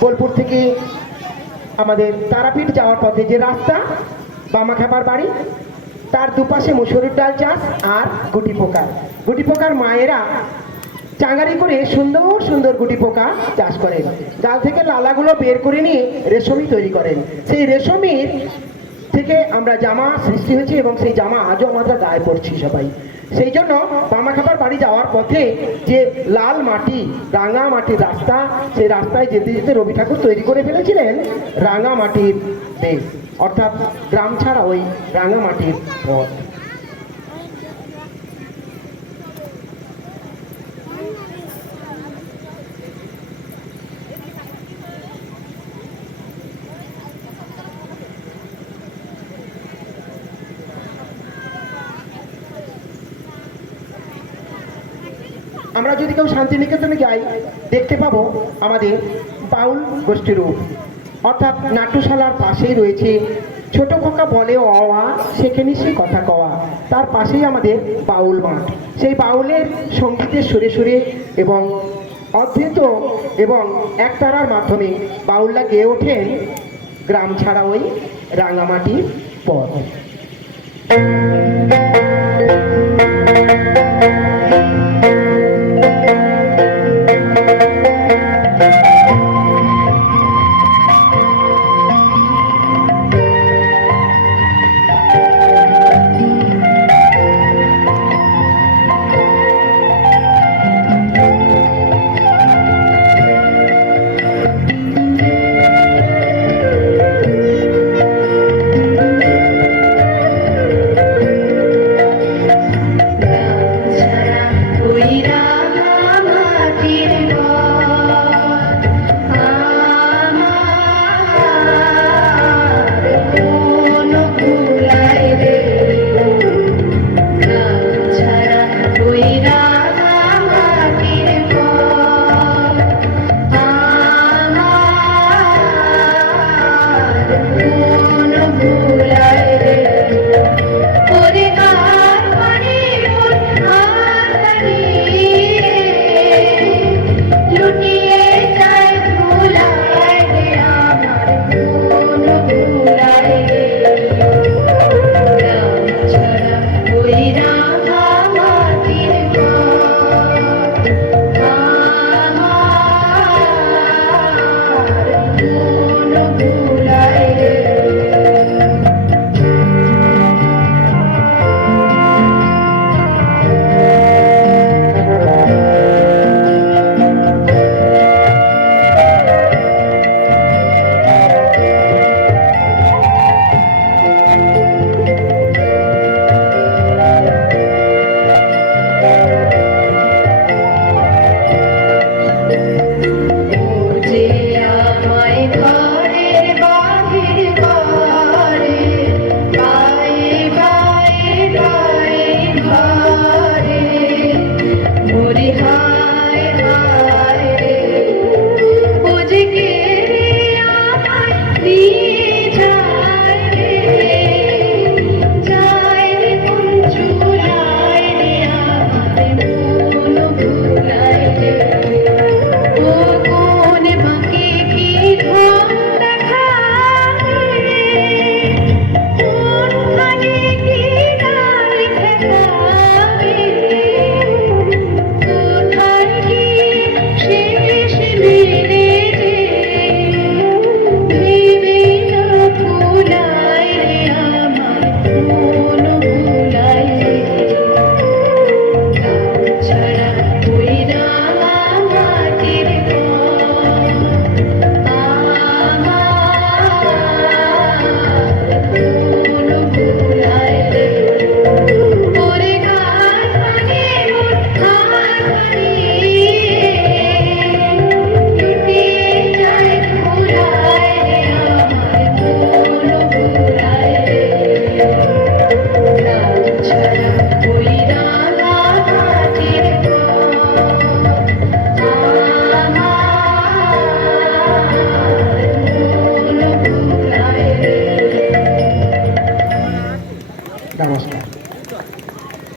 বোলপুর থেকে আমাদের তারাপীঠ যাওয়ার পথে যে রাস্তা, বামাখ্যাপার বাড়ি, তার দুপাশে মুসুরির ডাল চাষ আর গুটি পোকার মায়েরা চাঙারি করে সুন্দর সুন্দর গুটি পোকা চাষ করেন। ডাল থেকে লালাগুলো বের করে নিয়ে রেশমি তৈরি করেন। সেই রেশমির থেকে আমরা জামা সৃষ্টি হয়েছে এবং সেই জামা আজও আমরা গায়ে পড়ছি সবাই। সেই জন্য বামাখ্যাপার বাড়ি যাওয়ার পথে যে লাল মাটি, রাঙা মাটির রাস্তা, সেই রাস্তায় যেতে যেতে রবি ঠাকুর তৈরি করে ফেলেছিলেন রাঙা মাটির দেশ, অর্থাৎ গ্রাম ছাড়া ওই রাঙা মাটির পথ। আমরা যদি কেউ শান্তিনিকেতনে যাই, দেখতে পাবো আমাদের বাউল গোষ্ঠীর রূপ, অর্থাৎ নাট্যশালার পাশেই রয়েছে ছোট খোকা বলে অওয়া সেখানে সে কথা কওয়া, তার পাশেই আমাদের বাউল মাঠ। সেই বাউলের সঙ্গীতের সুরে সুরে এবং অদ্ভুত এবং একতারার মাধ্যমে বাউলরা গেয়ে ওঠেন গ্রাম ছাড়া ওই রাঙামাটির পথ।